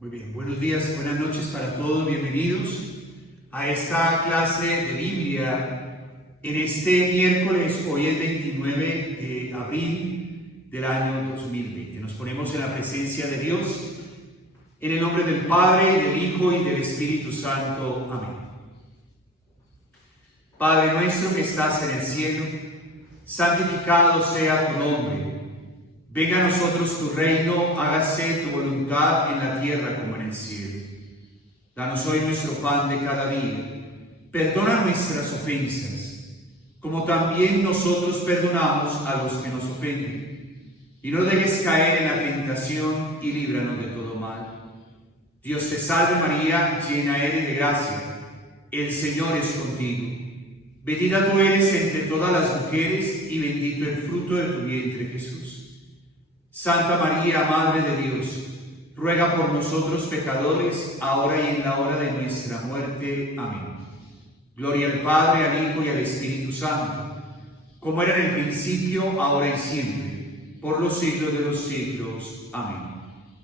Muy bien, buenos días, buenas noches para todos, bienvenidos a esta clase de Biblia en este miércoles, hoy es 29 de abril del año 2020. Nos ponemos en la presencia de Dios, en el nombre del Padre, del Hijo y del Espíritu Santo. Amén. Padre nuestro que estás en el cielo, santificado sea tu nombre. Venga a nosotros tu reino, hágase tu voluntad en la tierra como en el cielo. Danos hoy nuestro pan de cada día. Perdona nuestras ofensas, como también nosotros perdonamos a los que nos ofenden. Y no dejes caer en la tentación y líbranos de todo mal. Dios te salve María, llena eres de gracia. El Señor es contigo. Bendita tú eres entre todas las mujeres y bendito el fruto de tu vientre Jesús. Santa María, Madre de Dios, ruega por nosotros pecadores, ahora y en la hora de nuestra muerte. Amén. Gloria al Padre, al Hijo y al Espíritu Santo, como era en el principio, ahora y siempre, por los siglos de los siglos. Amén.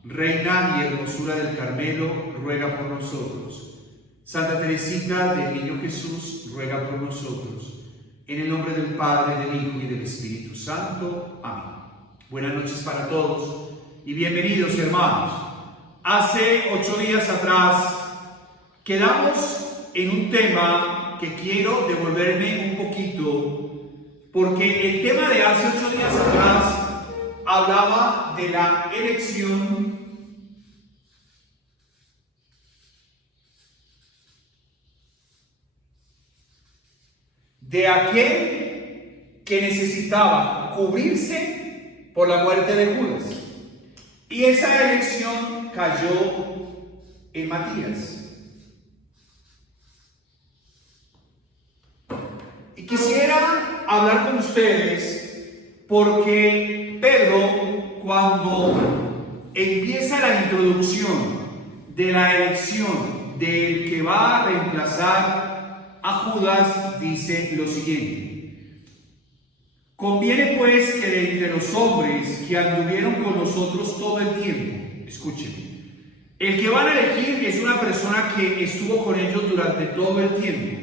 Reina y hermosura del Carmelo, ruega por nosotros. Santa Teresita del Niño Jesús, ruega por nosotros. En el nombre del Padre, del Hijo y del Espíritu Santo. Amén. Buenas noches para todos y bienvenidos, hermanos. Hace 8 días atrás quedamos en un tema que quiero devolverme un poquito, porque el tema de hace 8 días atrás hablaba de la elección de aquel que necesitaba cubrirse por la muerte de Judas. Y esa elección cayó en Matías. Y quisiera hablar con ustedes porque Pedro, cuando empieza la introducción de la elección del que va a reemplazar a Judas, dice lo siguiente: conviene pues que de entre los hombres que anduvieron con nosotros todo el tiempo, escuchen, el que van a elegir es una persona que estuvo con ellos durante todo el tiempo,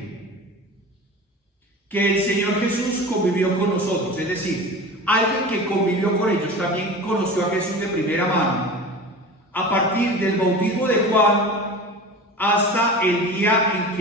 que el Señor Jesús convivió con nosotros, es decir, alguien que convivió con ellos, también conoció a Jesús de primera mano, a partir del bautismo de Juan hasta el día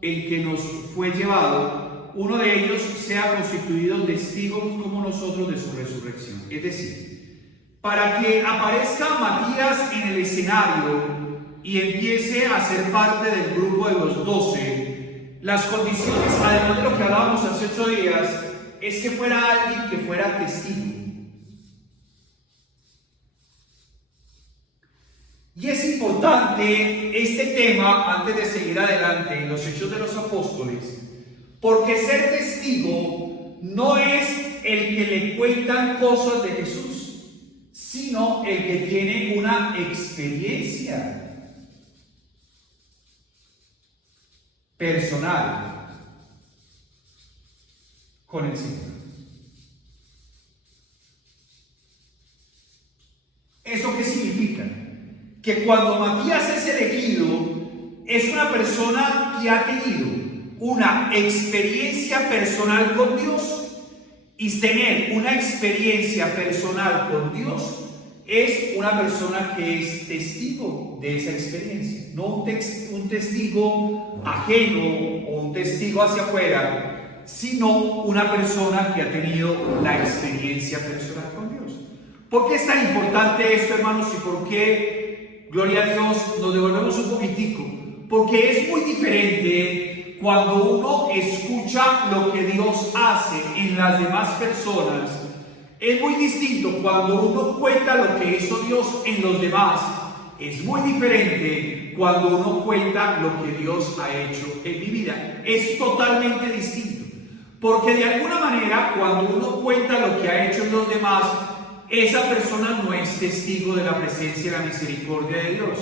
en que nos fue llevado. Uno de ellos sea constituido testigos como nosotros de su resurrección. Es decir, para que aparezca Matías en el escenario y empiece a ser parte del grupo de los 12, las condiciones, además de lo que hablábamos hace 8 días, es que fuera alguien que fuera testigo. Y es importante este tema, antes de seguir adelante en los Hechos de los Apóstoles, porque ser testigo no es el que le cuentan cosas de Jesús, sino el que tiene una experiencia personal con el Señor. ¿Eso qué significa? Que cuando Matías es elegido, es una persona que ha tenido una experiencia personal con Dios, y tener una experiencia personal con Dios es una persona que es testigo de esa experiencia, no un testigo ajeno o un testigo hacia afuera, sino una persona que ha tenido la experiencia personal con Dios. ¿Por qué es tan importante esto, hermanos? ¿Y por qué, gloria a Dios, nos devolvemos un poquitico? Porque es muy diferente cuando uno escucha lo que Dios hace en las demás personas. Es muy distinto cuando uno cuenta lo que hizo Dios en los demás. Es muy diferente cuando uno cuenta lo que Dios ha hecho en mi vida. Es totalmente distinto. Porque de alguna manera, cuando uno cuenta lo que ha hecho en los demás, esa persona no es testigo de la presencia y la misericordia de Dios.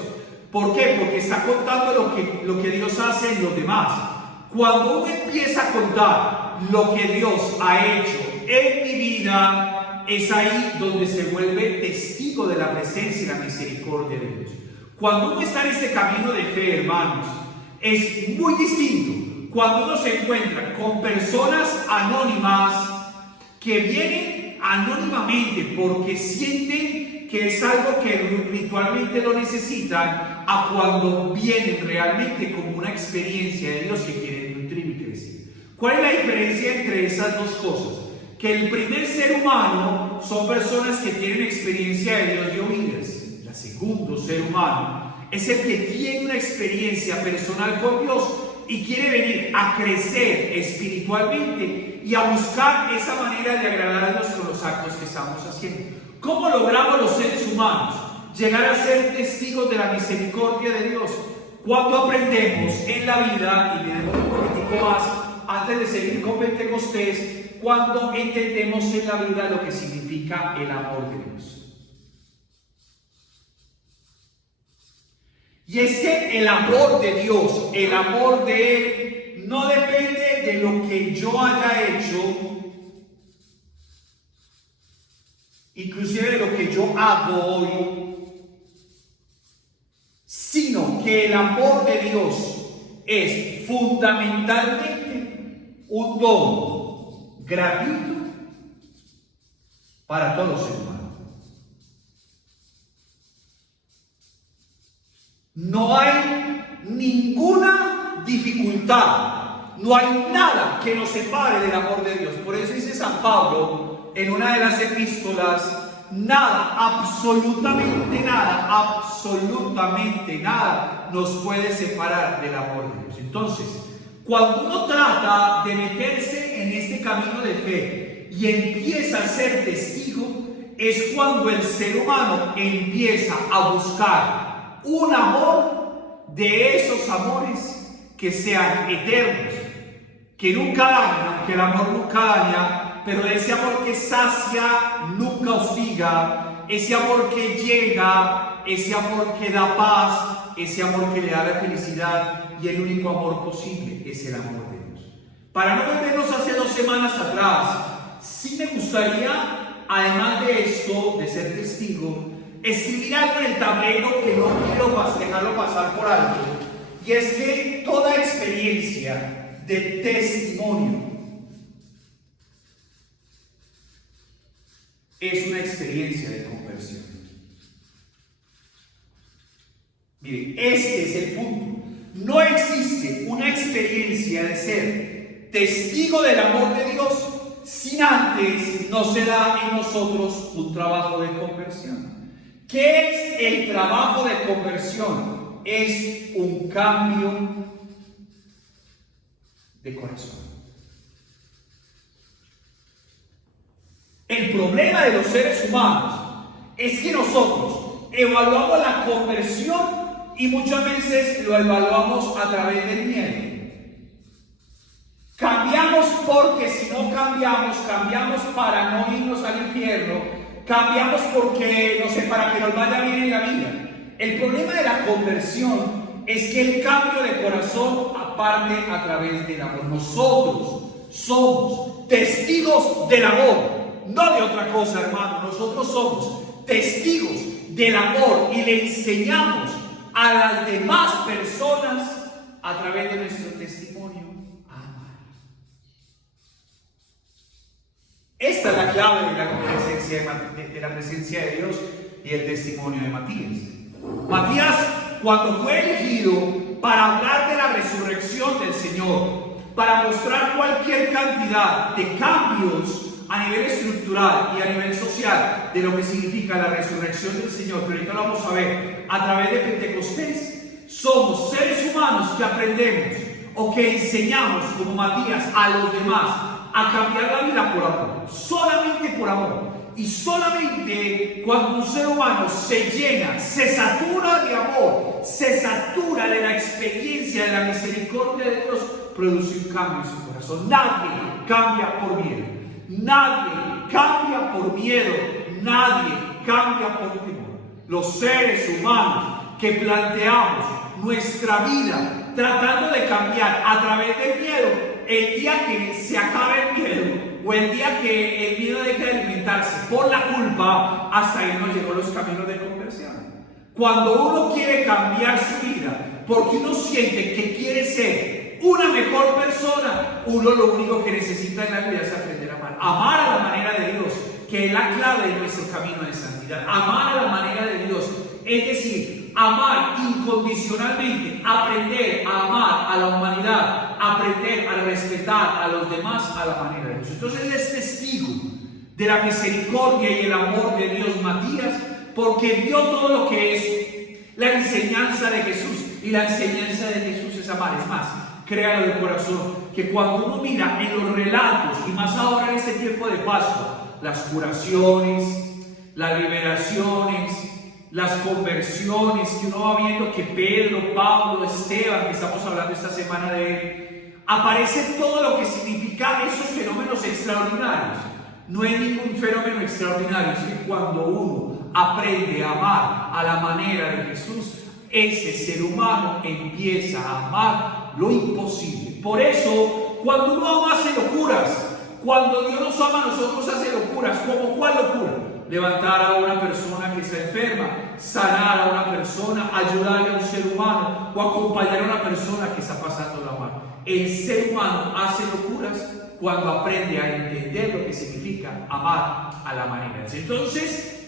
¿Por qué? Porque está contando lo que Dios hace en los demás. Cuando uno empieza a contar lo que Dios ha hecho en mi vida, es ahí donde se vuelve testigo de la presencia y la misericordia de Dios. Cuando uno está en este camino de fe, hermanos, es muy distinto cuando uno se encuentra con personas anónimas que vienen anónimamente porque sienten que es algo que ritualmente lo necesitan, a cuando vienen realmente como una experiencia de Dios que quieren nutrir y crecer. ¿Cuál es la diferencia entre esas dos cosas? Que el primer ser humano son personas que tienen experiencia de Dios y oídas. El segundo ser humano es el que tiene una experiencia personal con Dios y quiere venir a crecer espiritualmente y a buscar esa manera de agradar a Dios con los actos que estamos haciendo. ¿Cómo logramos los seres humanos llegar a ser testigos de la misericordia de Dios? Cuando aprendemos en la vida, y miremos un poquitico más antes de seguir con Pentecostés, cuando entendemos en la vida lo que significa el amor de Dios. Y es que el amor de Dios, el amor de Él, no depende de lo que yo haya hecho, inclusive de lo que yo hago hoy, sino que el amor de Dios es fundamentalmente un don gratuito para todos los seres humanos. No hay ninguna dificultad, no hay nada que nos separe del amor de Dios. Por eso dice San Pablo en una de las epístolas: nada, absolutamente nada nos puede separar del amor de Dios. Entonces, cuando uno trata de meterse en este camino de fe y empieza a ser testigo, es cuando el ser humano empieza a buscar un amor de esos amores que sean eternos, que nunca dañan, aunque el amor nunca daña, pero ese amor que sacia, nunca hostiga, ese amor que llega, ese amor que da paz, ese amor que le da la felicidad, y el único amor posible es el amor de Dios. Para no volvernos hace 2 semanas atrás, sí me gustaría, además de esto, de ser testigo, escribir algo en el tablero que no quiero dejarlo pasar por alto, y es que toda experiencia de testimonio es una experiencia de conversión. Miren, este es el punto. No existe una experiencia de ser testigo del amor de Dios sin antes no se da en nosotros un trabajo de conversión. ¿Qué es el trabajo de conversión? Es un cambio de corazón. El problema de los seres humanos es que nosotros evaluamos la conversión y muchas veces lo evaluamos a través del miedo. Cambiamos porque si no cambiamos para no irnos al infierno, cambiamos porque, no sé, para que nos vaya bien en la vida. El problema de la conversión es que el cambio de corazón aparte a través del amor. Nosotros somos testigos del amor, no de otra cosa, hermano. Nosotros somos testigos del amor y le enseñamos a las demás personas a través de nuestro testimonio a amar. Esta es la clave de la presencia de Dios y el testimonio de Matías. Matías, cuando fue elegido para hablar de la resurrección del Señor, para mostrar cualquier cantidad de cambios a nivel estructural y a nivel social de lo que significa la resurrección del Señor, que ahorita lo vamos a ver a través de Pentecostés, somos seres humanos que aprendemos o que enseñamos como Matías a los demás a cambiar la vida por amor, solamente por amor. Y solamente cuando un ser humano se llena, se satura de amor, se satura de la experiencia de la misericordia de Dios, produce un cambio en su corazón. Nadie cambia por miedo, nadie cambia por miedo, nadie cambia por temor. Los seres humanos que planteamos nuestra vida tratando de cambiar a través del miedo, el día que se acabe el miedo, o el día que el miedo deje de alimentarse por la culpa, hasta ahí no llegó los caminos de conversión. Cuando uno quiere cambiar su vida, porque uno siente que quiere ser una mejor persona, uno lo único que necesita en la vida es aprender a amar. Amar a la manera de Dios, que es la clave de nuestro camino de santidad. Amar a la manera de Dios, es decir, amar incondicionalmente, aprender a amar a la humanidad, aprender a respetar a los demás a la manera de Dios. Entonces él es testigo de la misericordia y el amor de Dios, Matías, porque vio todo lo que es la enseñanza de Jesús, y la enseñanza de Jesús es amar. Es más, créalo de corazón, que cuando uno mira en los relatos, y más ahora en este tiempo de Pascua, las curaciones, las liberaciones, las conversiones, que uno va viendo que Pedro, Pablo, Esteban, que estamos hablando esta semana de él, aparece todo lo que significa esos fenómenos extraordinarios. No hay ningún fenómeno extraordinario, es que cuando uno aprende a amar a la manera de Jesús, ese ser humano empieza a amar lo imposible. Por eso, cuando uno ama, hace locuras. Cuando Dios nos ama, nosotros hace locuras. ¿Cómo cuál locura? Levantar a una persona que está enferma, sanar a una persona, ayudarle a un ser humano, o acompañar a una persona que está pasando la mano. El ser humano hace locuras cuando aprende a entender lo que significa amar a la manera de Dios. Entonces,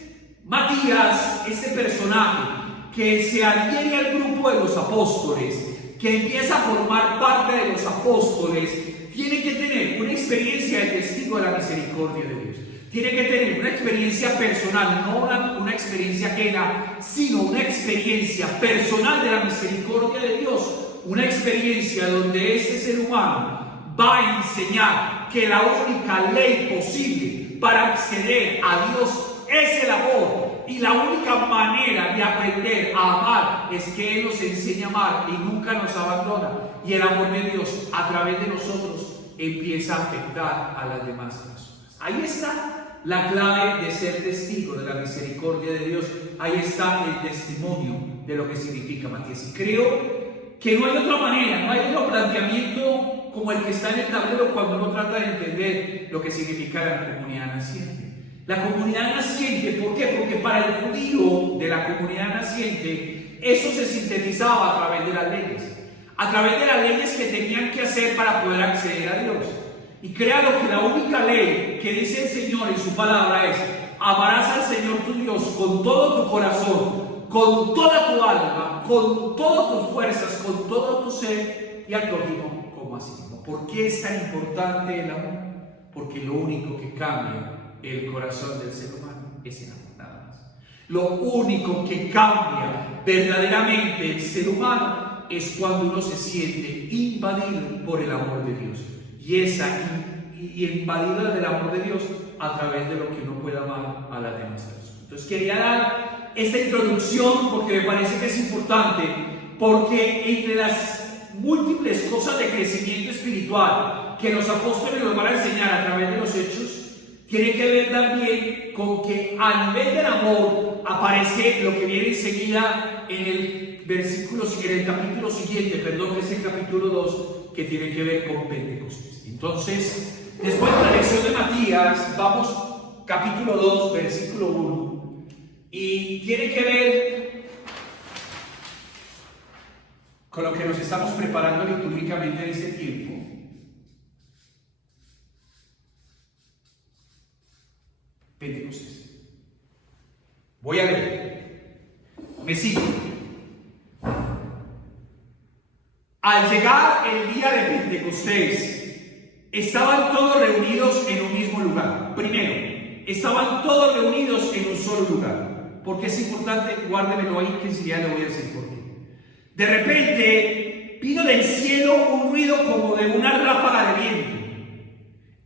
Matías, este personaje que se adhiere al grupo de los apóstoles, que empieza a formar parte de los apóstoles, tiene que tener una experiencia de testigo de la misericordia de Dios. Tiene que tener una experiencia personal, no una experiencia ajena, sino una experiencia personal de la misericordia de Dios. Una experiencia donde este ser humano va a enseñar que la única ley posible para acceder a Dios es el amor. Y la única manera de aprender a amar es que Él nos enseña a amar y nunca nos abandona. Y el amor de Dios a través de nosotros empieza a afectar a las demás personas. Ahí está la clave de ser testigo de la misericordia de Dios. Ahí está el testimonio de lo que significa Matías. Y creo que no hay otra manera, no hay otro planteamiento como el que está en el tablero cuando uno trata de entender lo que significa la comunidad naciente. La comunidad naciente, ¿por qué? Porque para el judío de la comunidad naciente, eso se sintetizaba a través de las leyes. A través de las leyes que tenían que hacer para poder acceder a Dios. Y créalo que la única ley que dice el Señor en su palabra es: amarás al Señor tu Dios con todo tu corazón, con toda tu alma, con todas tus fuerzas, con todo tu ser, y al prójimo como a sí mismo. ¿Por qué es tan importante el amor? Porque lo único que cambia el corazón del ser humano es el amor, nada más. Lo único que cambia verdaderamente el ser humano es cuando uno se siente invadido por el amor de Dios. Y invadido del amor de Dios a través de lo que uno puede amar a las demás personas. Entonces quería dar esta introducción porque me parece que es importante, porque entre las múltiples cosas de crecimiento espiritual que los apóstoles nos van a enseñar a través de los hechos, tiene que ver también con que a nivel del amor aparece lo que viene enseguida en el capítulo siguiente, que es el capítulo 2, que tiene que ver con Pentecostés. Entonces, después de la lección de Matías, vamos capítulo 2, versículo 1, y tiene que ver con lo que nos estamos preparando litúrgicamente en este tiempo. Pentecostés. Voy a leer. Me sigue. Al llegar el día de Pentecostés, estaban todos reunidos en un mismo lugar. Primero, estaban todos reunidos en un solo lugar. ¿Por qué es importante? Guárdemelo ahí, que enseguida le voy a decir por qué. De repente, vino del cielo un ruido como de una ráfaga de viento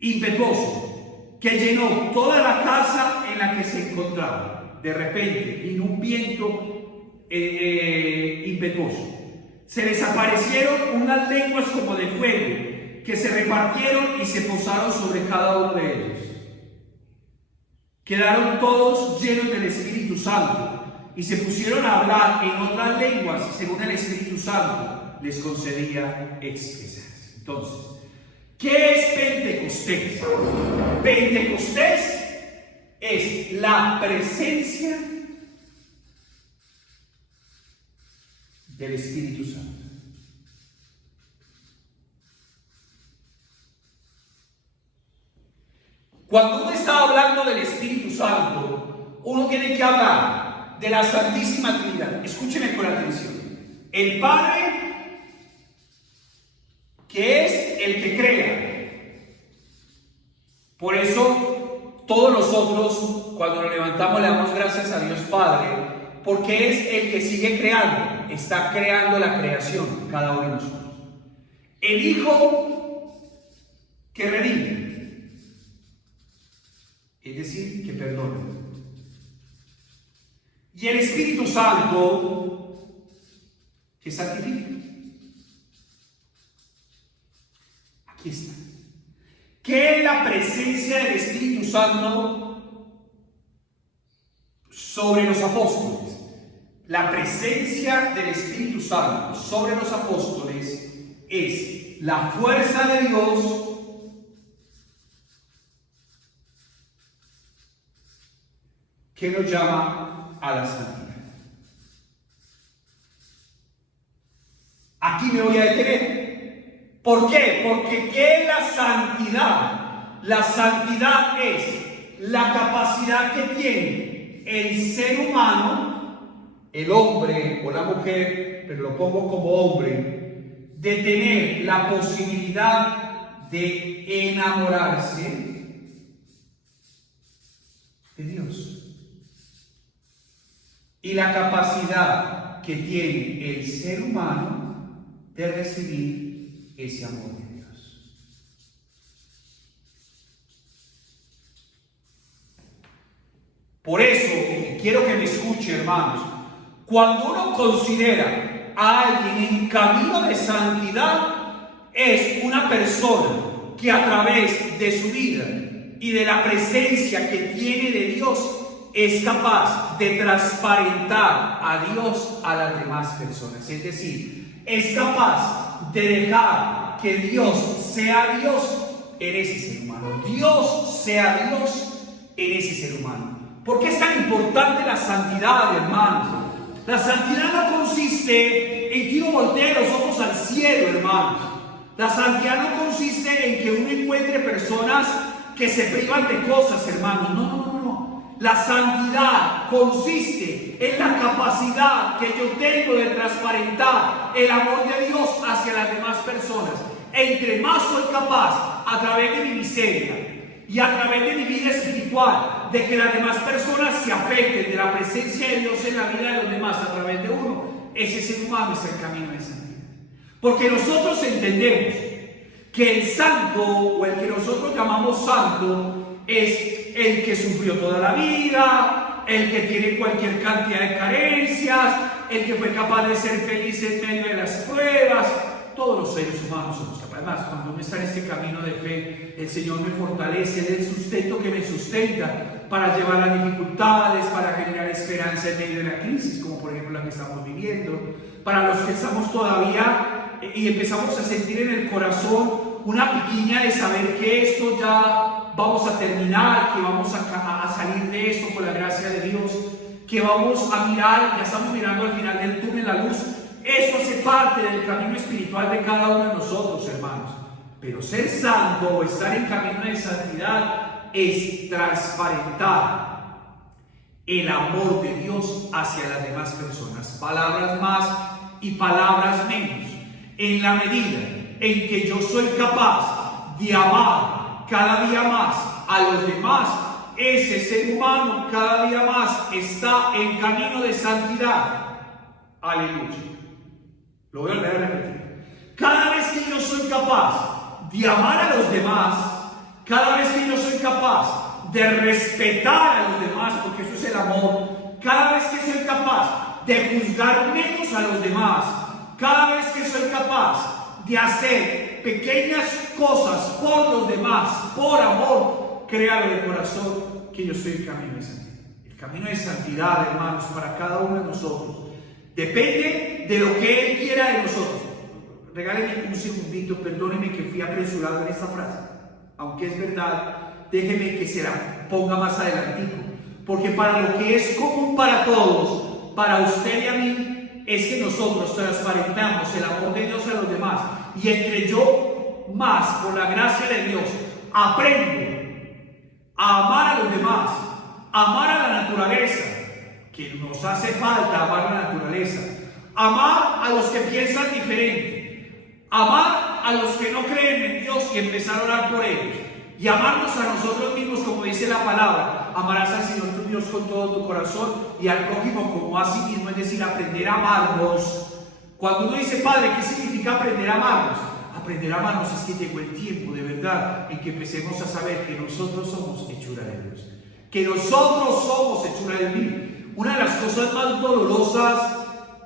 impetuoso, que llenó toda la casa en la que se encontraba. De repente vino un viento impetuoso. Se les aparecieron unas lenguas como de fuego, que se repartieron y se posaron sobre cada uno de ellos. Quedaron todos llenos del Espíritu Santo y se pusieron a hablar en otras lenguas según el Espíritu Santo les concedía expresarse. Entonces, ¿Qué es Pentecostés? Pentecostés es la presencia del Espíritu Santo. Cuando uno está hablando del Espíritu Santo, uno tiene que hablar de la Santísima Trinidad. Escúcheme con atención. El Padre, que es el que crea. Por eso, todos nosotros, cuando nos levantamos, le damos gracias a Dios Padre, porque es el que sigue creando. Está creando la creación, cada uno de nosotros. El Hijo, que redime. Es decir, que perdona. Y el Espíritu Santo, que santifica. Aquí está. ¿Qué es la presencia del Espíritu Santo sobre los apóstoles? La presencia del Espíritu Santo sobre los apóstoles es la fuerza de Dios que nos llama a la santidad. Aquí me voy a detener. ¿Por qué? Porque ¿qué es la santidad? La santidad es la capacidad que tiene el ser humano, el hombre o la mujer, pero lo pongo como hombre, de tener la posibilidad de enamorarse de Dios. Y la capacidad que tiene el ser humano de recibir ese amor de Dios. Por eso, quiero que me escuche, hermanos, cuando uno considera a alguien en camino de santidad, es una persona que a través de su vida y de la presencia que tiene de Dios, es capaz de transparentar a Dios a las demás personas. Es decir, es capaz de dejar que Dios sea Dios en ese ser humano. Dios sea Dios en ese ser humano. ¿Por qué es tan importante la santidad, hermanos? La santidad no consiste en que uno voltee los ojos al cielo, hermanos. La santidad no consiste en que uno encuentre personas que se privan de cosas, hermanos. No. La santidad consiste en la capacidad que yo tengo de transparentar el amor de Dios hacia las demás personas. Entre más soy capaz, a través de mi miseria y a través de mi vida espiritual, de que las demás personas se afecten de la presencia de Dios en la vida de los demás a través de uno, ese ser humano es el camino de santidad. Porque nosotros entendemos que el santo, o el que nosotros llamamos santo, es el que sufrió toda la vida, el que tiene cualquier cantidad de carencias, el que fue capaz de ser feliz en medio de las pruebas. Todos los seres humanos somos capaces. Además, cuando uno está en este camino de fe, el Señor me fortalece, es el sustento que me sustenta para llevar las dificultades, para generar esperanza en medio de la crisis, como por ejemplo la que estamos viviendo. Para los que estamos todavía y empezamos a sentir en el corazón una piquiña de saber que esto ya vamos a terminar, que vamos a salir de esto con la gracia de Dios, que vamos a mirar, ya estamos mirando al final del túnel la luz. Eso hace parte del camino espiritual de cada uno de nosotros, hermanos. Pero ser santo o estar en camino de santidad es transparentar el amor de Dios hacia las demás personas. Palabras más y palabras menos. En la medida en que yo soy capaz de amar cada día más a los demás, ese ser humano cada día más está en camino de santidad. Aleluya. Lo voy a volver a repetir. Cada vez que yo soy capaz de amar a los demás, cada vez que yo soy capaz de respetar a los demás, porque eso es el amor, cada vez que soy capaz de juzgar menos a los demás, cada vez que soy capaz de hacer pequeñas cosas por los demás, por amor, créalo de corazón que yo estoy en camino de santidad. El camino de santidad, hermanos, para cada uno de nosotros depende de lo que Él quiera de nosotros. Regálenme un segundito, perdónenme que fui apresurado en esta frase. Aunque es verdad, déjenme que se la ponga más adelantico. Porque para lo que es común para todos, para usted y a mí, es que nosotros transparentamos el amor de Dios a los demás. Y entre yo más, por la gracia de Dios, aprendo a amar a los demás, amar a la naturaleza, que nos hace falta amar a la naturaleza, amar a los que piensan diferente, amar a los que no creen en Dios y empezar a orar por ellos, y amarnos a nosotros mismos, como dice la palabra. Amarás al Señor tu Dios con todo tu corazón y al prójimo como a sí mismo, es decir, aprender a amarnos. Cuando uno dice, Padre, ¿qué significa aprender a amarnos? Aprender a amarnos es que llegó el tiempo de verdad en que empecemos a saber que nosotros somos hechura de Dios, que nosotros somos hechura de Dios. Una de las cosas más dolorosas,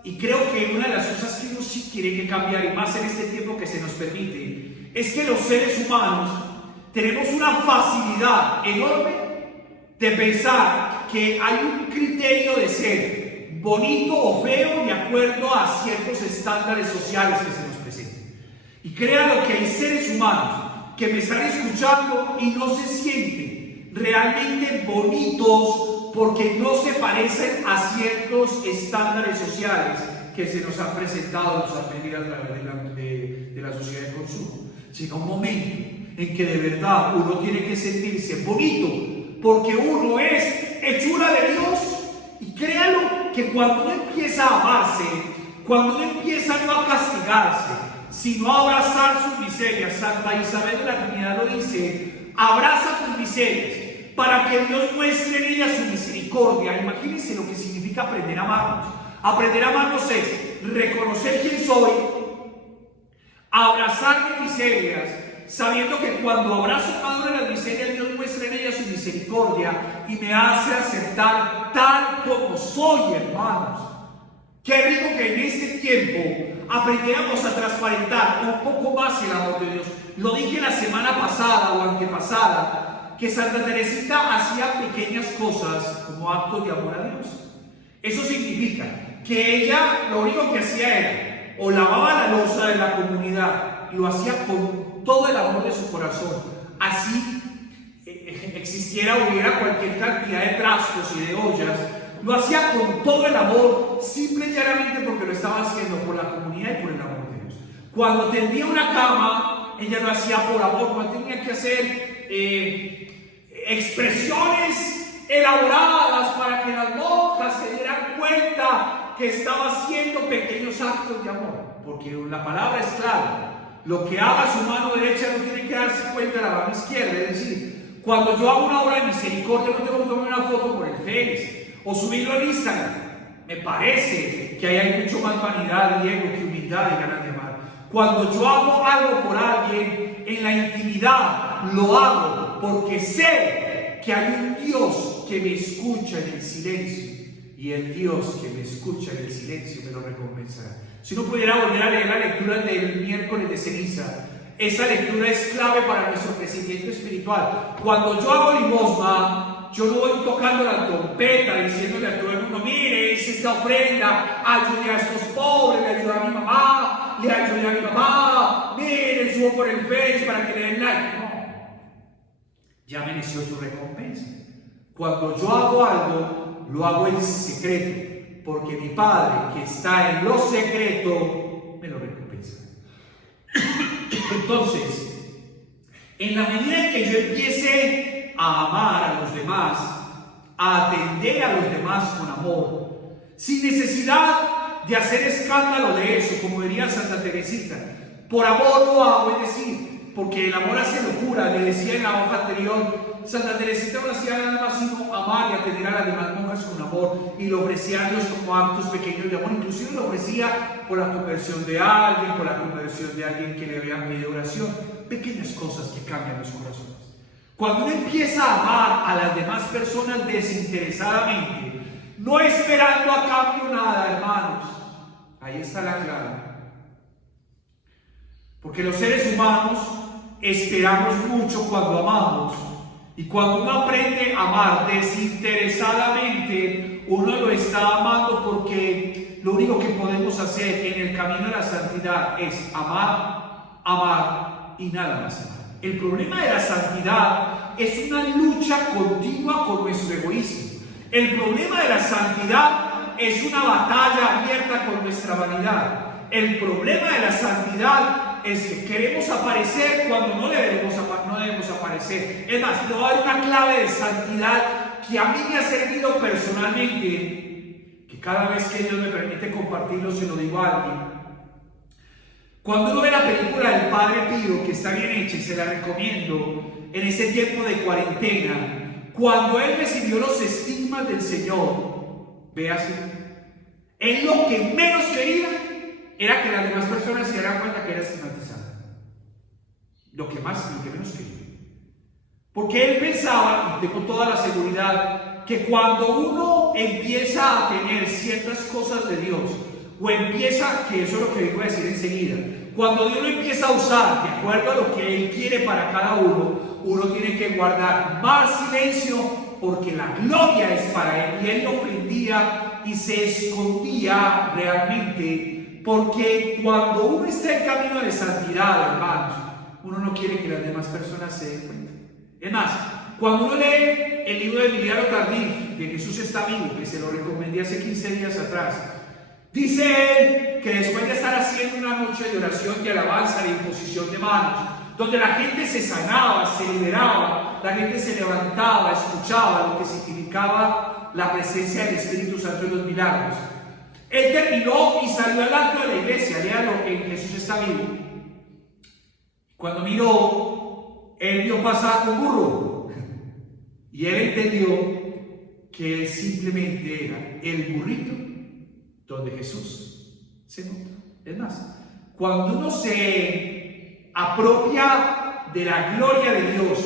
y creo que una de las cosas que uno sí tiene que cambiar, y más en este tiempo que se nos permite, es que los seres humanos tenemos una facilidad enorme de pensar que hay un criterio de ser bonito o feo de acuerdo a ciertos estándares sociales que se nos presenten. Y créanlo que hay seres humanos que me están escuchando y no se sienten realmente bonitos porque no se parecen a ciertos estándares sociales que se nos han presentado, nos han venido a través de la sociedad de consumo. Llega un momento en que de verdad uno tiene que sentirse bonito porque uno es hechura de Dios. Y créanlo que cuando uno empieza a amarse, cuando uno empieza no a castigarse, sino a abrazar sus miserias, Santa Isabel de la Trinidad lo dice, abraza tus miserias para que Dios muestre en ellas su misericordia. Imagínense lo que significa aprender a amarnos. Aprender a amarnos es reconocer quién soy, abrazar mis miserias, sabiendo que cuando abrazo cada una de las miserias, Dios muestra en ellas su misericordia y me hace aceptar tal como soy, hermanos. Qué rico que en este tiempo aprendiéramos a transparentar un poco más el amor de Dios. Lo dije la semana pasada o antepasada, que Santa Teresita hacía pequeñas cosas como actos de amor a Dios. Eso significa que ella lo único que hacía era o lavaba la loza de la comunidad, lo hacía con todo el amor de su corazón. Así existiera o hubiera cualquier cantidad de trastos y de ollas, lo hacía con todo el amor, simple y llanamente porque lo estaba haciendo por la comunidad y por el amor de Dios. Cuando tendía una cama, ella lo hacía por amor, no tenía que hacer expresiones elaboradas para que las monjas se dieran cuenta que estaba haciendo pequeños actos de amor, porque la palabra es clara: lo que haga su mano derecha no tiene que darse cuenta de la mano izquierda. Es decir, cuando yo hago una obra de misericordia no tengo que tomar una foto por el Face o subirlo en Instagram. Me parece que ahí hay mucho más vanidad y ego que humildad y ganas de amar. Cuando yo hago algo por alguien en la intimidad, lo hago porque sé que hay un Dios que me escucha en el silencio, y el Dios que me escucha en el silencio me lo recompensará. Si uno pudiera volver a leer la lectura del miércoles de ceniza, esa lectura es clave para nuestro crecimiento espiritual. Cuando yo hago limosna, yo no voy tocando la trompeta diciéndole a todo el mundo: mire, hice esta ofrenda, ayudé a estos pobres, le ayudé a mi mamá, le ayudé a mi mamá, mire, subo por el Face para que le den like. No, ya mereció su recompensa. Cuando yo hago algo, lo hago en secreto, porque mi Padre que está en lo secreto me lo recompensa. Entonces, en la medida en que yo empiece a amar a los demás, a atender a los demás con amor, sin necesidad de hacer escándalo de eso, como diría Santa Teresita, por amor lo hago, es decir, porque el amor hace locura. Le decía en la hoja anterior, Santa Teresita no hacía nada más sino amar y atender a las demás monjas con amor, y lo ofrecía a Dios como actos pequeños de amor. Inclusive lo ofrecía por la conversión de alguien, por la conversión de alguien que le había pedido oración. Pequeñas cosas que cambian los corazones. Cuando uno empieza a amar a las demás personas desinteresadamente, no esperando a cambio nada, hermanos, ahí está la clave. Porque los seres humanos esperamos mucho cuando amamos. Y cuando uno aprende a amar desinteresadamente, uno lo está amando porque lo único que podemos hacer en el camino de la santidad es amar, amar y nada más amar. El problema de la santidad es una lucha continua con nuestro egoísmo. El problema de la santidad es una batalla abierta con nuestra vanidad. El problema de la santidad es que queremos aparecer cuando no debemos aparecer. Es más, le voy a dar una clave de santidad que a mí me ha servido personalmente, que cada vez que Dios me permite compartirlo se lo digo a alguien. Cuando uno ve la película del Padre Pío, que está bien hecha y se la recomiendo, en ese tiempo de cuarentena, cuando él recibió los estigmas del Señor, véase, él lo que menos quería era que las demás personas se dieran cuenta que era estigmatizado. Lo que menos quería. Porque él pensaba, y tengo toda la seguridad, que cuando uno empieza a tener ciertas cosas de Dios, o empieza, que eso es lo que voy a decir enseguida, cuando Dios lo empieza a usar de acuerdo a lo que Él quiere para cada uno, uno tiene que guardar más silencio porque la gloria es para Él. Y Él lo prendía y se escondía realmente, porque cuando uno está en camino de santidad, hermanos, uno no quiere que las demás personas se den cuenta. Es más, cuando uno lee el libro de Emiliano Tardif, de Jesús está vivo, que se lo recomendé hace 15 días atrás, dice él que después de estar haciendo una noche de oración y alabanza, de imposición de manos, donde la gente se sanaba, se liberaba, la gente se levantaba, escuchaba lo que significaba la presencia del Espíritu Santo en los milagros, él terminó y salió al acto de la iglesia. Léalo en Jesús está vivo. Cuando miró, él vio pasar un burro y él entendió que él simplemente era el burrito donde Jesús se monta. Es más, cuando uno se apropia de la gloria de Dios,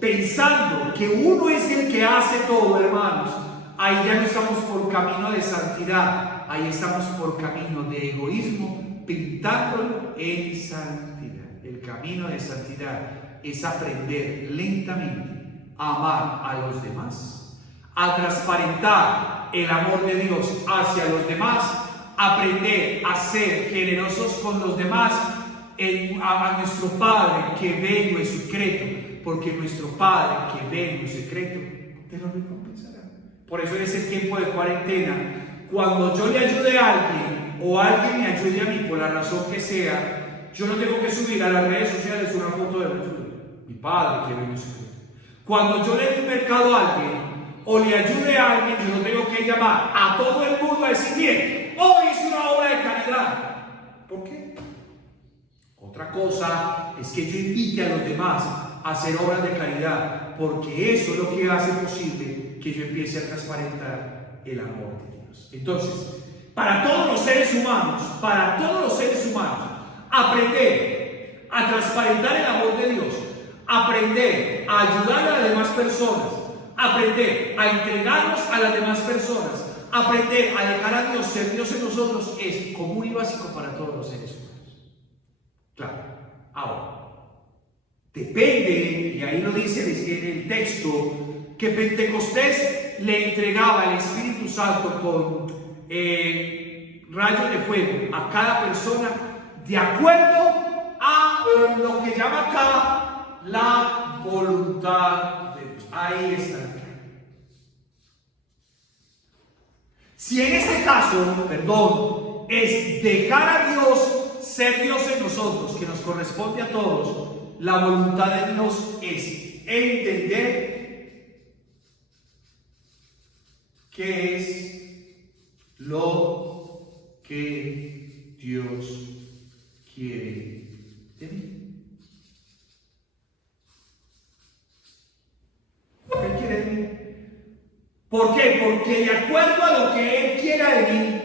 pensando que uno es el que hace todo, hermanos, ahí ya no estamos por camino de santidad, ahí estamos por camino de egoísmo, pintándolo en santidad. El camino de santidad es aprender lentamente a amar a los demás, a transparentar el amor de Dios hacia los demás, aprender a ser generosos con los demás, a nuestro Padre que ve en lo secreto, porque nuestro Padre que ve en lo secreto te lo recompensará. Por eso en ese tiempo de cuarentena, cuando yo le ayude a alguien o alguien me ayude a mí por la razón que sea, yo no tengo que subir a las redes sociales una foto de ayuda. Mi Padre que ve en lo secreto. Cuando yo le dé un mercado a alguien o le ayude a alguien, yo no tengo que llamar a todo el mundo a decir, bien, hoy hice una obra de caridad. ¿Por qué? Otra cosa es que yo invite a los demás a hacer obras de caridad, porque eso es lo que hace posible que yo empiece a transparentar el amor de Dios. Entonces, para todos los seres humanos, aprender a transparentar el amor de Dios, aprender a ayudar a las demás personas, aprender a entregarnos a las demás personas, aprender a dejar a Dios ser Dios en nosotros es común y básico para todos los seres humanos. Claro, ahora, depende, y ahí lo dice en el texto, que Pentecostés le entregaba el Espíritu Santo con rayos de fuego a cada persona de acuerdo a lo que llama acá la voluntad de Dios. Ahí está. Si en este caso, es dejar a Dios ser Dios en nosotros, que nos corresponde a todos, la voluntad de Dios es entender qué es lo que Dios quiere de mí. ¿Qué Él quiere de mí? ¿Por qué? Porque de acuerdo a lo que Él quiera de mí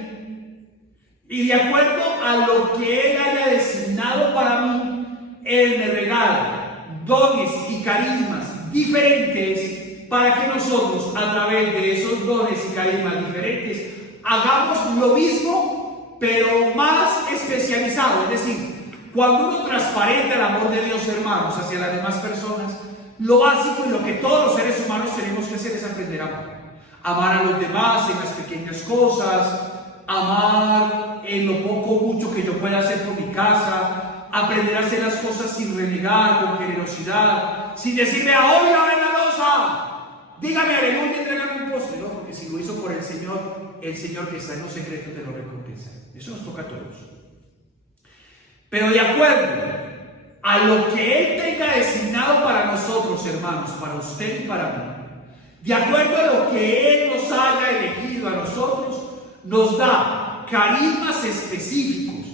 y de acuerdo a lo que Él haya designado para mí, Él me regala dones y carismas diferentes para que nosotros, a través de esos dones y carismas diferentes, hagamos lo mismo, pero más especializado. Es decir, cuando uno transparenta el amor de Dios, hermanos, hacia las demás personas, lo básico y lo que todos los seres humanos tenemos que hacer es aprender a amar. Amar a los demás en las pequeñas cosas, amar en lo poco o mucho que yo pueda hacer por mi casa, aprender a hacer las cosas sin renegar, con generosidad, sin decirle a hoy abre la loza, dígame aleluya y tráigame un postre, no, porque si lo hizo por el Señor que está en los secretos te lo recompensa. Eso nos toca a todos. Pero de acuerdo a lo que Él tenga designado para nosotros, hermanos, para usted y para mí, de acuerdo a lo que Él nos haya elegido a nosotros, nos da carismas específicos,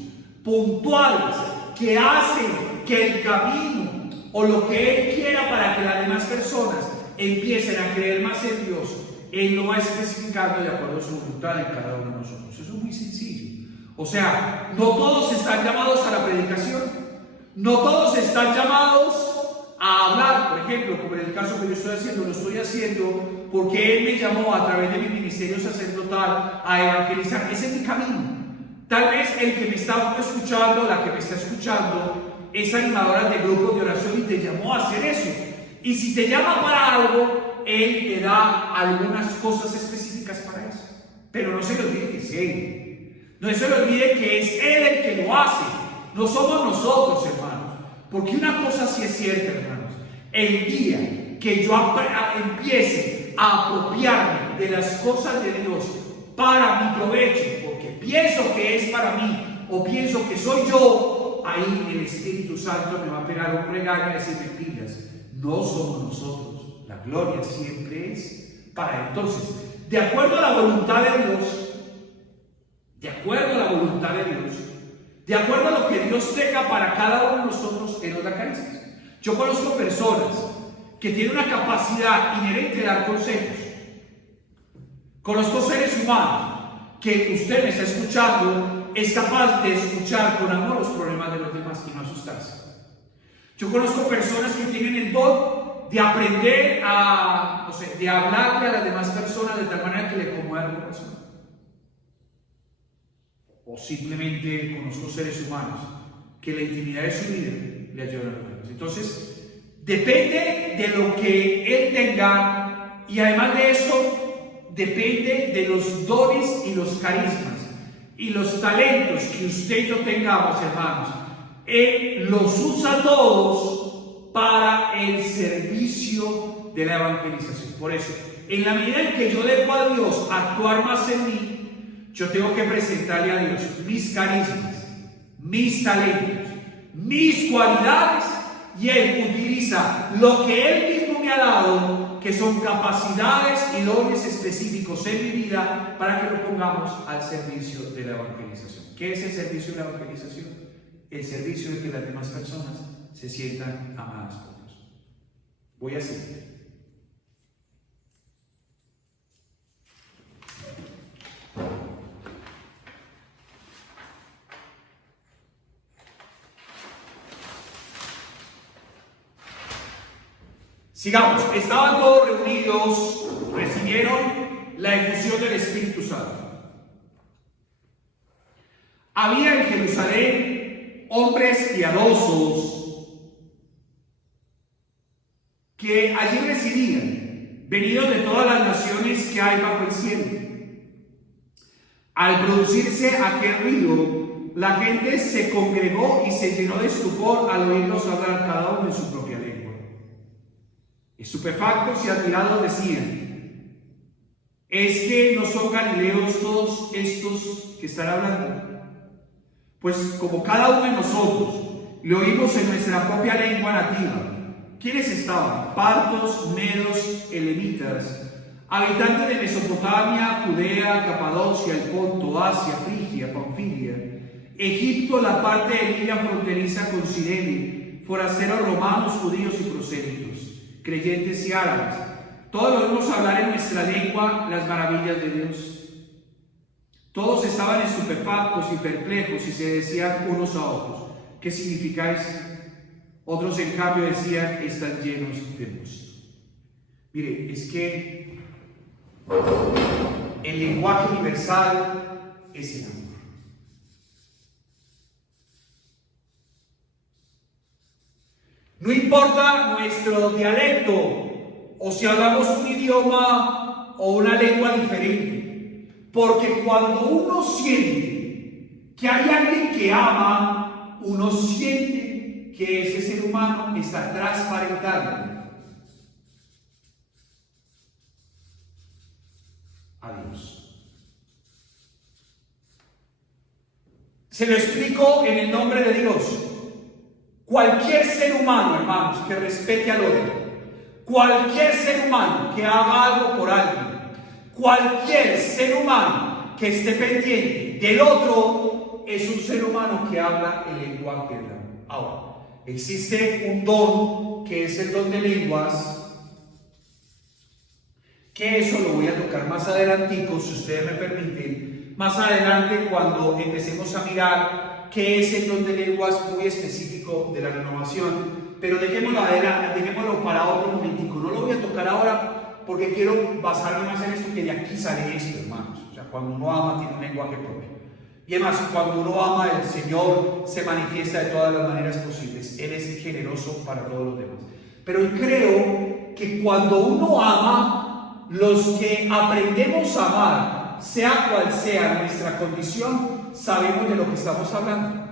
puntuales, que hacen que el camino o lo que Él quiera para que las demás personas empiecen a creer más en Dios, Él lo va especificando de acuerdo a su voluntad en cada uno de nosotros. Eso es muy sencillo. O sea, no todos están llamados a la predicación, no todos están llamados a hablar, por ejemplo, como en el caso que yo estoy haciendo, lo estoy haciendo porque Él me llamó a través de mi ministerio sacerdotal a evangelizar. Ese es mi camino. Tal vez el que me está escuchando, la que me está escuchando, es animadora de grupos de oración y te llamó a hacer eso. Y si te llama para algo, Él te da algunas cosas específicas para eso. Pero no se le olvide que es Él. No se le olvide que es Él el que lo hace. No somos nosotros, hermanos. Porque una cosa sí es cierta, hermanos. El día que yo empiece a apropiarme de las cosas de Dios para mi provecho, porque pienso que es para mí o pienso que soy yo, ahí el Espíritu Santo me va a pegar un regaño y decirme pilas. No somos nosotros. La gloria siempre es para Él. Entonces, de acuerdo a la voluntad de Dios, de acuerdo a la voluntad de Dios, de acuerdo a lo que Dios tenga para cada uno de nosotros, Él nos da carismas. Yo conozco personas que tienen una capacidad inherente de dar consejos. Conozco seres humanos que usted me está escuchando, es capaz de escuchar con amor los problemas de los demás y no asustarse. Yo conozco personas que tienen el don de aprender a, de hablarle a las demás personas de tal manera que le conmueva el corazón. O simplemente conozco seres humanos que la intimidad de su vida le ayudan a los demás. Entonces, depende de lo que Él tenga y además de eso, depende de los dones y los carismas y los talentos que usted y yo tengamos, hermanos. Él los usa todos para el servicio de la evangelización. Por eso, en la medida en que yo dejo a Dios actuar más en mí, yo tengo que presentarle a Dios mis carismas, mis talentos, mis cualidades, y Él utiliza lo que Él mismo me ha dado, que son capacidades y dones específicos en mi vida, para que lo pongamos al servicio de la evangelización. ¿Qué es el servicio de la evangelización? El servicio de que las demás personas se sientan amadas por Dios. Voy a seguir. Sigamos. Estaban todos reunidos, recibieron la efusión del Espíritu Santo. Había en Jerusalén hombres piadosos que allí residían, venidos de todas las naciones que hay bajo el cielo. Al producirse aquel ruido, la gente se congregó y se llenó de estupor al oírlos hablar cada uno en su propia lengua. Estupefactos y admirados decían: ¿es que no son galileos todos estos que están hablando? Pues como cada uno de nosotros lo oímos en nuestra propia lengua nativa. ¿Quiénes estaban? Partos, medos, elamitas, habitantes de Mesopotamia, Judea, Capadocia, el Ponto, Asia, Frigia, Panfilia, Egipto, la parte de Libia fronteriza con Cirene, forasteros romanos, judíos y prosélitos, creyentes y árabes. Todos lo oímos hablar en nuestra lengua las maravillas de Dios. Todos estaban estupefactos y perplejos y se decían unos a otros: ¿qué significáis? Otros en cambio decían: están llenos de gusto. Mire, es que el lenguaje universal es el amor. No importa nuestro dialecto o si hablamos un idioma o una lengua diferente. Porque cuando uno siente que hay alguien que ama, uno siente que ese ser humano está transparentando a Dios. Se lo explico en el nombre de Dios. Cualquier ser humano, hermanos, que respete al otro, cualquier ser humano que haga algo por alguien, cualquier ser humano que esté pendiente del otro, es un ser humano que habla el lenguaje del amor. Ahora, existe un don que es el don de lenguas, que eso lo voy a tocar más adelantico, si ustedes me permiten, más adelante cuando empecemos a mirar qué es el don de lenguas muy específico de la renovación. Pero dejémoslo para otro momentico, no lo voy a tocar ahora porque quiero basarme más en esto, que de aquí sale esto, hermanos. O sea, cuando uno ama tiene un lenguaje propio. Y además, cuando uno ama, el Señor se manifiesta de todas las maneras posibles. Él es generoso para todos los demás. Pero creo que cuando uno ama, los que aprendemos a amar, sea cual sea nuestra condición, sabemos de lo que estamos hablando.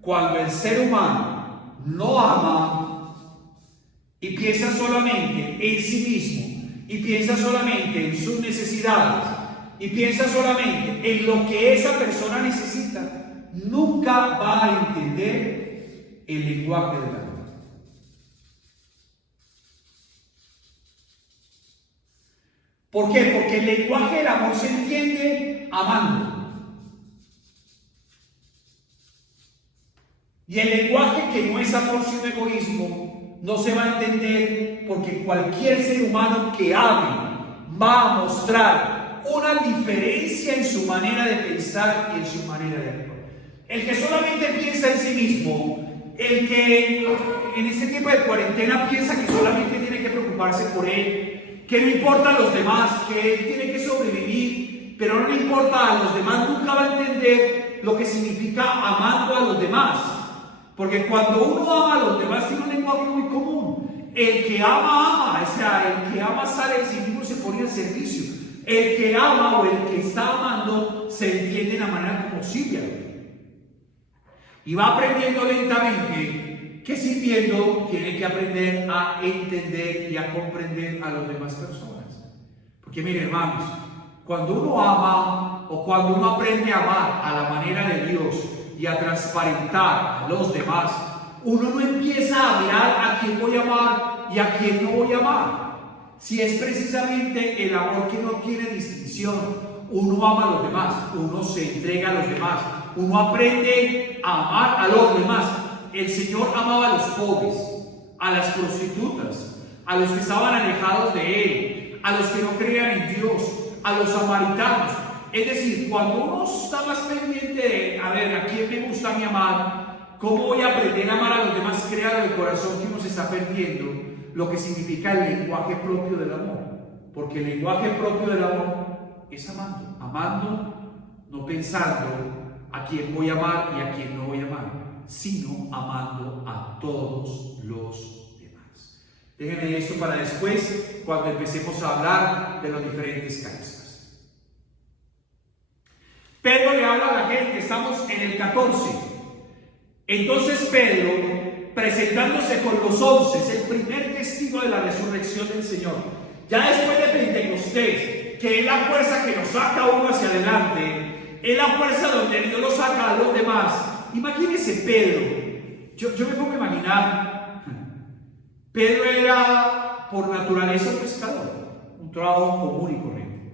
Cuando el ser humano no ama y piensa solamente en sí mismo, y piensa solamente en sus necesidades, y piensa solamente en lo que esa persona necesita, nunca va a entender el lenguaje del amor. ¿Por qué? Porque el lenguaje del amor se entiende amando. Y el lenguaje que no es amor sino egoísmo no se va a entender, porque cualquier ser humano que ame va a mostrar una diferencia en su manera de pensar y en su manera de actuar. El que solamente piensa en sí mismo, el que en este tiempo de cuarentena piensa que solamente tiene que preocuparse por él, que no importa a los demás, que él tiene que sobrevivir, pero no le importa a los demás, nunca va a entender lo que significa amando a los demás. Porque cuando uno ama a los demás tiene un lenguaje muy común. El que ama, o sea, el que ama sale de sí mismo y se pone al servicio. El que ama o el que está amando se entiende de la manera como sirve a otro. Y va aprendiendo lentamente que sirviendo tiene que aprender a entender y a comprender a las demás personas. Porque miren, hermanos, cuando uno ama o cuando uno aprende a amar a la manera de Dios y a transparentar a los demás, uno no empieza a mirar a quién voy a amar y a quién no voy a amar. Si es precisamente el amor que no tiene distinción, uno ama a los demás, uno se entrega a los demás, uno aprende a amar a los demás. El Señor amaba a los pobres, a las prostitutas, a los que estaban alejados de Él, a los que no creían en Dios, a los samaritanos. Es decir, cuando uno está más pendiente de, a ver, ¿a quién me gusta a mí amar? ¿Cómo voy a aprender a amar a los demás? Créalo del corazón que uno se está perdiendo lo que significa el lenguaje propio del amor. Porque el lenguaje propio del amor es amando. Amando, no pensando a quién voy a amar y a quién no voy a amar, sino amando a todos los demás. Déjenme esto para después, cuando empecemos a hablar de los diferentes carismas. Pedro le habla a la gente, estamos en el 14. Entonces Pedro, presentándose con los 11, es el primer testigo de la resurrección del Señor. Ya después de Pentecostés, que es la fuerza que nos saca a uno hacia adelante, es la fuerza donde Dios lo saca a los demás. Imagínense Pedro, yo me pongo a imaginar, Pedro era por naturaleza un pescador, un trabajo común y corriente.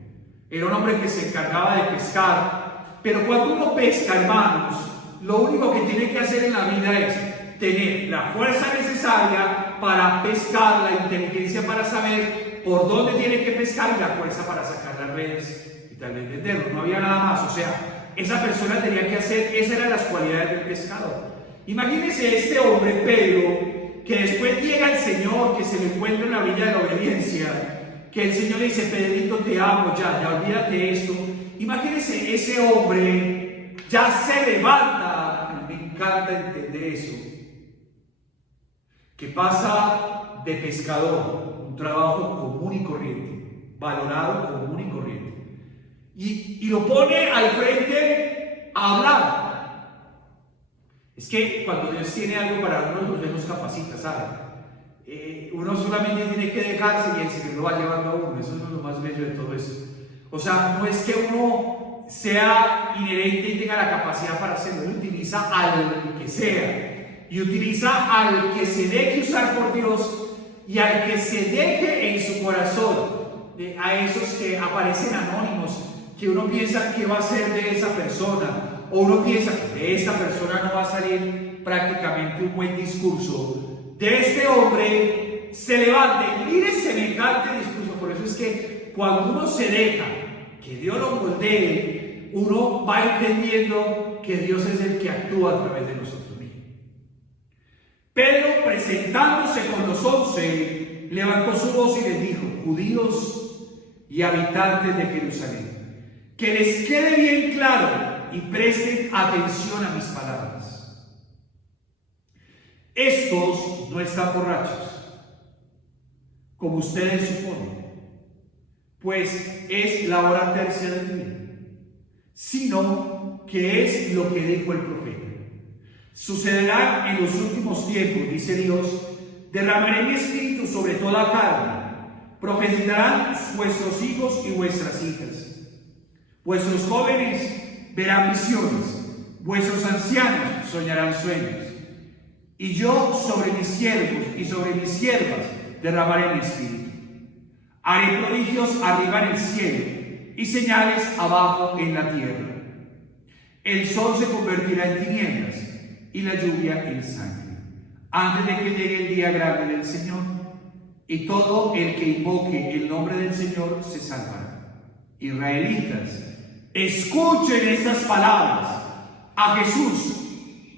Era un hombre que se encargaba de pescar. Pero cuando uno pesca, hermanos, lo único que tiene que hacer en la vida es tener la fuerza necesaria para pescar, la inteligencia para saber por dónde tiene que pescar y la fuerza para sacar las redes y tal vez venderlo. No había nada más. O sea, esa persona tenía que hacer, esas eran las cualidades del pescador. Imagínense este hombre, Pedro, que después llega el Señor, que se le encuentra en la villa de la obediencia, que el Señor le dice, Pedrito, te amo, ya olvídate de esto. Imagínense ese hombre ya se levanta, me encanta entender eso, que pasa de pescador, un trabajo común y corriente, valorado común y corriente, y lo pone al frente a hablar. Es que cuando Dios tiene algo para nosotros, Él nos capacita, ¿sabe? Uno solamente tiene que dejarse y el Señor lo va llevando a uno. Eso es lo más bello de todo eso. O sea, no es que uno sea inherente y tenga la capacidad para hacerlo. Él utiliza al que sea. Y utiliza al que se deje usar por Dios y al que se deje en su corazón. A esos que aparecen anónimos, que uno piensa que va a ser de esa persona, o uno piensa que de esa persona no va a salir prácticamente un buen discurso. De este hombre se levanta y mire semejante discurso. Por eso es que cuando uno se deja que Dios lo moldee, uno va entendiendo que Dios es el que actúa a través de nosotros mismos. Pedro, presentándose con los 11, levantó su voz y les dijo: judíos y habitantes de Jerusalén, que les quede bien claro y presten atención a mis palabras. Estos no están borrachos, como ustedes suponen, pues es la hora tercia del día, sino que es lo que dijo el profeta. Sucederá en los últimos tiempos, dice Dios, derramaré mi espíritu sobre toda carne. Profetizarán vuestros hijos y vuestras hijas. Vuestros jóvenes verán visiones. Vuestros ancianos soñarán sueños. Y yo sobre mis siervos y sobre mis siervas derramaré mi espíritu. Haré prodigios arriba en el cielo y señales abajo en la tierra. El sol se convertirá en tinieblas y la lluvia en sangre, antes de que llegue el día grande del Señor. Y todo el que invoque el nombre del Señor se salvará. Israelitas, escuchen estas palabras. A Jesús,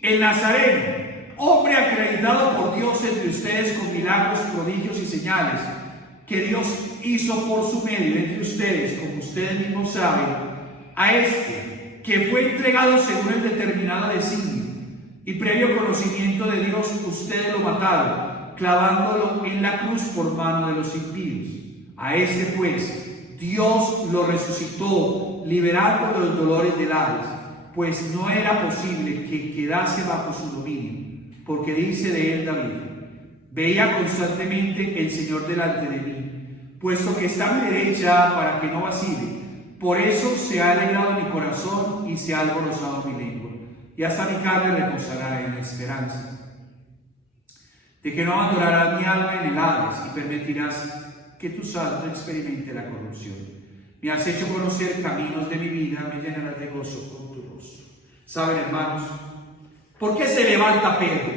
el Nazareno, hombre acreditado por Dios entre ustedes con milagros, prodigios y señales, que Dios hizo por su medio entre ustedes, como ustedes mismos saben, a este, que fue entregado según el determinado designio y previo conocimiento de Dios, ustedes lo mataron, clavándolo en la cruz por mano de los impíos. A este pues Dios lo resucitó, liberando de los dolores del Hades, pues no era posible que quedase bajo su dominio, porque dice de él David: veía constantemente el Señor delante de mí, puesto que está a mi derecha para que no vacile. Por eso se ha alegrado mi corazón y se ha alborozado mi lengua, y hasta mi carne reposará en la esperanza de que no abandonarás mi alma en el Hades y permitirás que tu santo experimente la corrupción. Me has hecho conocer caminos de mi vida, me llenarás de gozo con tu rostro. ¿Saben, hermanos? ¿Por qué se levanta Pedro?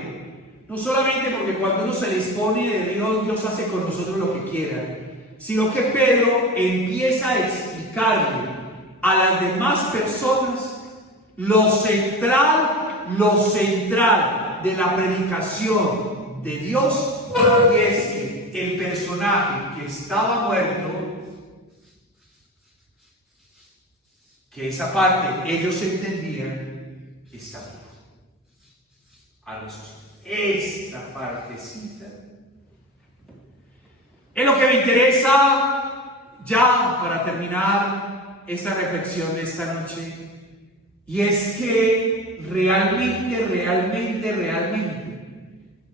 No solamente porque cuando uno se dispone de Dios, Dios hace con nosotros lo que quiera, sino que Pedro empieza a explicarle a las demás personas lo central de la predicación de Dios, y es que el personaje que estaba muerto, que esa parte ellos entendían, está vivo. A nosotros, esta partecita es lo que me interesa ya para terminar esta reflexión de esta noche, y es que realmente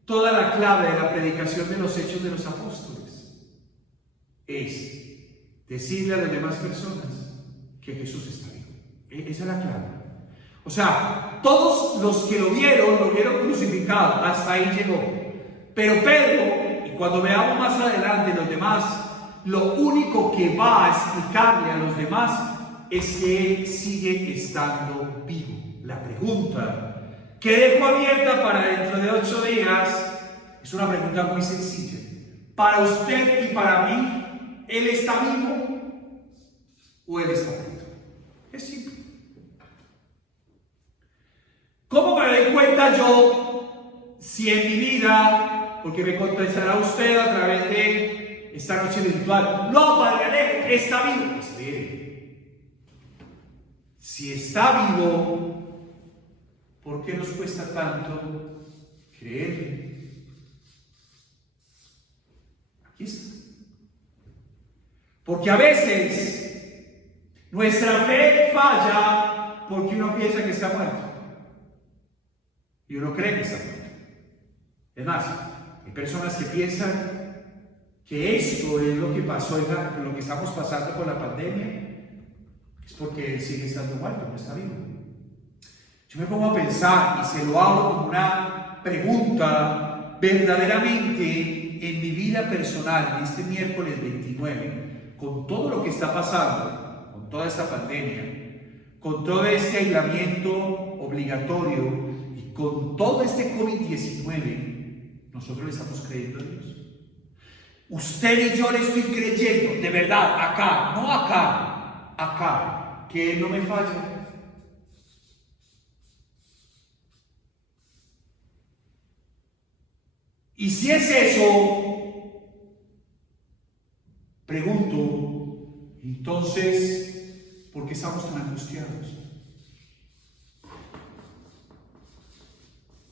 toda la clave de la predicación de los hechos de los apóstoles es decirle a las demás personas que Jesús está vivo. Esa es la clave. O sea, todos los que lo vieron crucificado, hasta ahí llegó. Pero Pedro, y cuando veamos más adelante los demás, lo único que va a explicarle a los demás es que él sigue estando vivo. La pregunta que dejo abierta para dentro de 8 días es una pregunta muy sencilla. Para usted y para mí, ¿él está vivo o él está muerto? Es simple. ¿Cómo me doy cuenta yo si en mi vida, porque me contestará usted a través de esta noche virtual, no, Padre Alejo, está vivo? Espere. Si está vivo, ¿por qué nos cuesta tanto creerle? Aquí está. Porque a veces Nuestra fe falla porque uno piensa que está muerto. Y uno cree que está muerto. Es más, hay personas que piensan que esto es lo que pasó, lo que estamos pasando con la pandemia, es porque él sigue estando muerto, no está vivo. Yo me pongo a pensar y se lo hago como una pregunta verdaderamente en mi vida personal, en este miércoles 29, con todo lo que está pasando, con toda esta pandemia, con todo este aislamiento obligatorio y con todo este COVID-19, nosotros le estamos creyendo a Dios. Usted y yo le estoy creyendo, de verdad, acá, no acá, acá, que Él no me falla. Y si es eso, pregunto, entonces, ¿por qué estamos tan angustiados?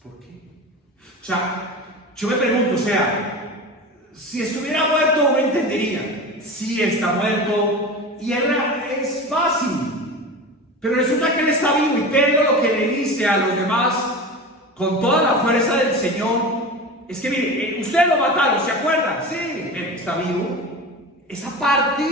¿Por qué? O sea, yo me pregunto, si estuviera muerto uno entendería. Sí, está muerto y es fácil. Pero resulta que Él está vivo y Pedro lo que le dice a los demás con toda la fuerza del Señor es que mire, ustedes lo mataron, ¿se acuerdan? Sí, Él está vivo. Esa parte,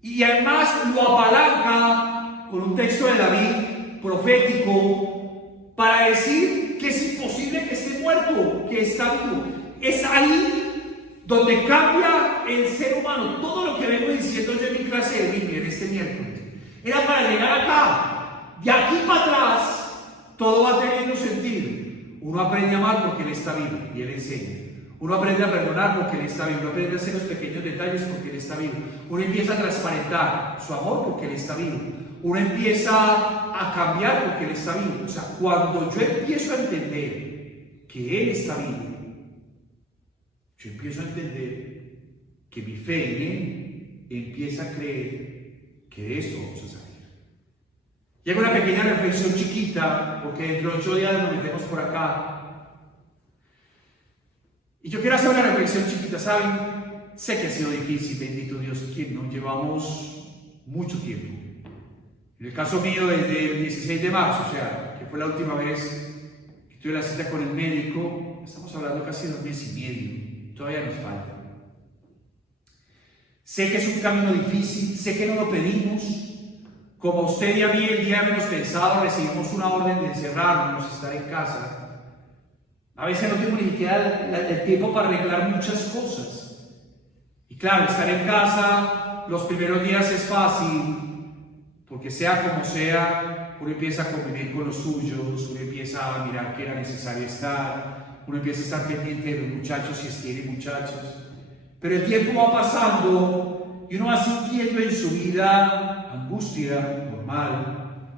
y además lo apalanca con un texto de David profético para decir que es imposible que esté muerto, que está vivo. Es ahí donde cambia el ser humano. Todo lo que vengo diciendo yo en mi clase de Biblia en este miércoles era para llegar acá. De aquí para atrás, todo va teniendo sentido. Uno aprende a amar porque Él está vivo y Él enseña. Uno aprende a perdonar porque Él está vivo. Uno aprende a hacer los pequeños detalles porque Él está vivo. Uno empieza a transparentar su amor porque Él está vivo. Uno empieza a cambiar porque Él está vivo. O sea, cuando yo empiezo a entender que Él está vivo, yo empiezo a entender que mi fe en Él empieza a creer que de esto vamos a salir. Y hago una pequeña reflexión chiquita, porque dentro de 8 días nos metemos por acá. Y yo quiero hacer una reflexión chiquita, ¿saben? Sé que ha sido difícil, bendito Dios, quien no llevamos mucho tiempo. En el caso mío, desde el 16 de marzo, que fue la última vez que tuve la cita con el médico, estamos hablando casi de 2 meses y medio, todavía nos falta. Sé que es un camino difícil, sé que no lo pedimos. Como usted y a mí el día menos pensado recibimos una orden de encerrarnos, estar en casa. A veces no tengo ni siquiera el tiempo para arreglar muchas cosas. Y claro, estar en casa los primeros días es fácil, porque sea como sea, uno empieza a convivir con los suyos, uno empieza a mirar que era necesario estar, uno empieza a estar pendiente de los muchachos si es que tiene muchachos. Pero el tiempo va pasando y uno va sintiendo en su vida angustia normal.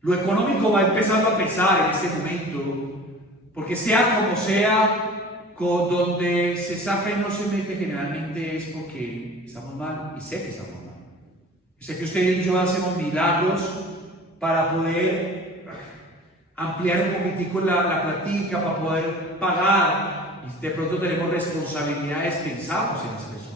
Lo económico va empezando a pesar en ese momento, porque sea como sea, con donde se saca y no se mete generalmente es porque estamos mal, y sé que estamos mal. Sé que usted y yo hacemos milagros para poder ampliar un poquitico la platica, para poder pagar, y de pronto tenemos responsabilidades, pensamos en las personas.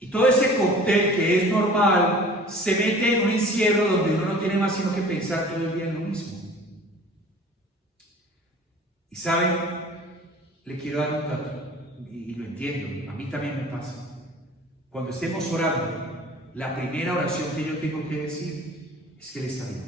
Y todo ese cóctel que es normal se mete en un encierro donde uno no tiene más sino que pensar todo el día en lo mismo. Y saben, le quiero dar un dato, y lo entiendo, a mí también me pasa. Cuando estemos orando, la primera oración que yo tengo que decir es que Él está vivo.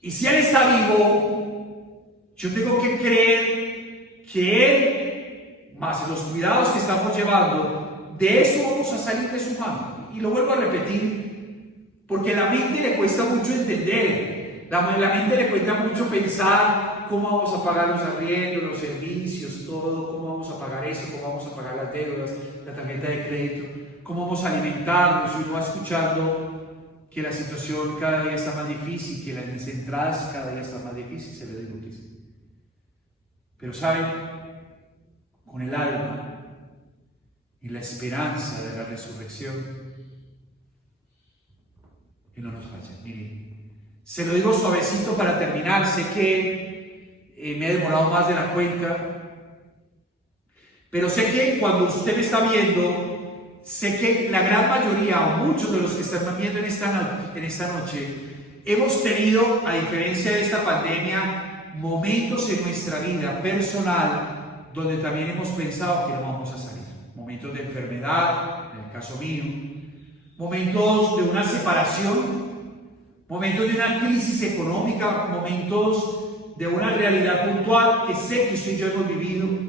Y si Él está vivo, yo tengo que creer que Él, más los cuidados que estamos llevando, de eso vamos a salir de su mano. Y lo vuelvo a repetir, porque a la mente le cuesta mucho entender, la mente le cuesta mucho pensar cómo vamos a pagar los arriendos, los servicios, todo, cómo vamos a pagar eso, cómo vamos a pagar las deudas, la tarjeta de crédito, cómo vamos a alimentarnos. Y uno va escuchando que la situación cada día está más difícil, que las entradas cada día están más difíciles, se le digo que sí. Pero saben, con el alma y la esperanza de la resurrección, que no nos falla. Miren, se lo digo suavecito para terminar, sé que me he demorado más de la cuenta, pero sé que cuando usted me está viendo, sé que la gran mayoría o muchos de los que están viendo en esta noche hemos tenido, a diferencia de esta pandemia, momentos en nuestra vida personal donde también hemos pensado que no vamos a salir. Momentos de enfermedad, en el caso mío, momentos de una separación, momentos de una crisis económica, momentos de una realidad puntual que sé que usted y yo hemos vivido.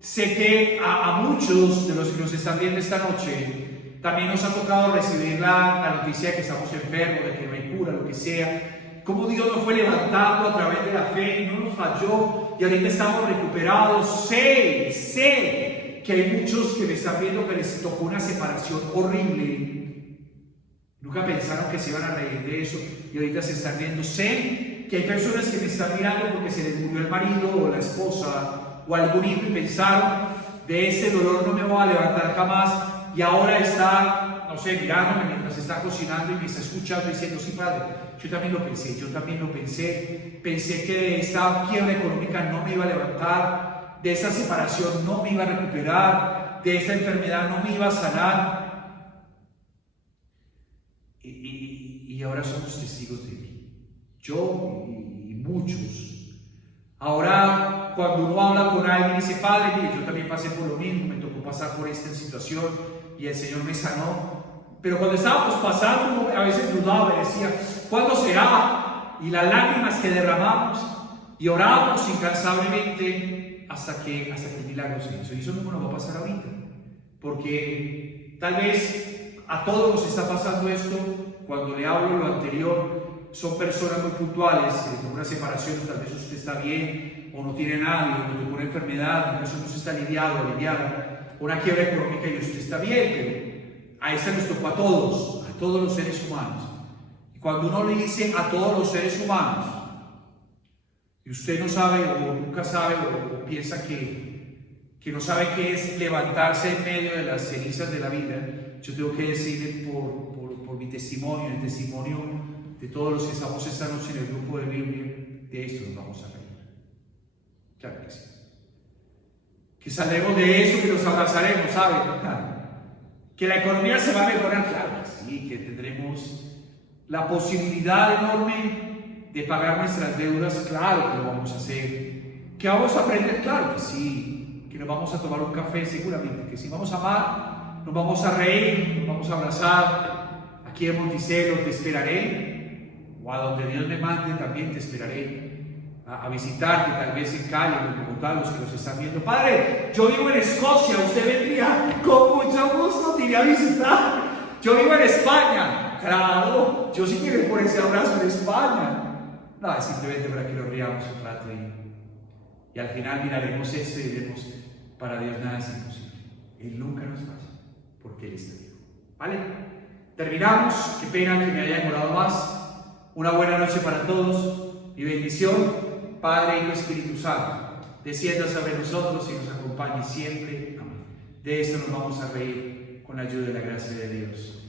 Sé que a muchos de los que nos están viendo esta noche también nos ha tocado recibir la noticia de que estamos enfermos, de que no hay cura, lo que sea. Cómo Dios nos fue levantando a través de la fe y no nos falló y ahorita estamos recuperados. Sé que hay muchos que me están viendo que les tocó una separación horrible. Nunca pensaron que se iban a reír de eso y ahorita se están viendo. Sé que hay personas que me están mirando porque se les murió el marido o la esposa o algún hijo y pensaron, de ese dolor no me voy a levantar jamás, y ahora está, no sé, mirándome mientras está cocinando y me está escuchando diciendo, sí padre, yo también lo pensé, pensé que de esta quiebra económica no me iba a levantar, de esta separación no me iba a recuperar, de esta enfermedad no me iba a sanar, y ahora somos testigos de él, yo y muchos. Ahora, cuando uno habla con alguien y dice, padre, mire, yo también pasé por lo mismo, me tocó pasar por esta situación y el Señor me sanó. Pero cuando estábamos pasando, uno a veces dudaba y decía, ¿cuándo será? Y las lágrimas que derramamos y oramos incansablemente hasta que el milagro se hizo. Y eso mismo nos va a pasar ahorita. Porque tal vez a todos nos está pasando esto. Cuando le hablo lo anterior, son personas muy puntuales, con una separación, tal vez usted está bien, o no tiene nadie, o no tuvo una enfermedad, o eso no se está aliviado, una quiebra económica y usted está bien, pero a esta nos tocó a todos los seres humanos. Y cuando uno le dice a todos los seres humanos, y usted no sabe, o nunca sabe, o piensa que no sabe qué es levantarse en medio de las cenizas de la vida, yo tengo que decirle por mi testimonio, el testimonio de todos los que estamos esta noche en el grupo de Biblia, de esto nos vamos a reír. Claro que sí. Que saldremos de eso, que nos abrazaremos, ¿saben? Claro. Que la economía se va a mejorar, claro que sí. Que tendremos la posibilidad enorme de pagar nuestras deudas, claro que lo vamos a hacer. Que vamos a aprender, claro que sí. Que nos vamos a tomar un café, seguramente. Que si vamos a amar, nos vamos a reír, nos vamos a abrazar. Aquí en Monticello te esperaré. O a donde Dios me mande también te esperaré a visitarte, tal vez en Cali o en Bogotá, los que nos están viendo. Padre, yo vivo en Escocia, usted vendría con mucho gusto, te iría a visitar. Yo vivo en España, claro, yo sí quiero ir por ese abrazo en España. No, es simplemente para que nos riamos un rato y al final miraremos esto y diremos, para Dios nada es imposible. Él nunca nos falla, porque Él está vivo. ¿Vale? Terminamos, qué pena que me haya demorado más. Una buena noche para todos y bendición, Padre, Hijo y Espíritu Santo, descienda sobre nosotros y nos acompañe siempre. Amén. De esto nos vamos a reír con la ayuda de la gracia de Dios.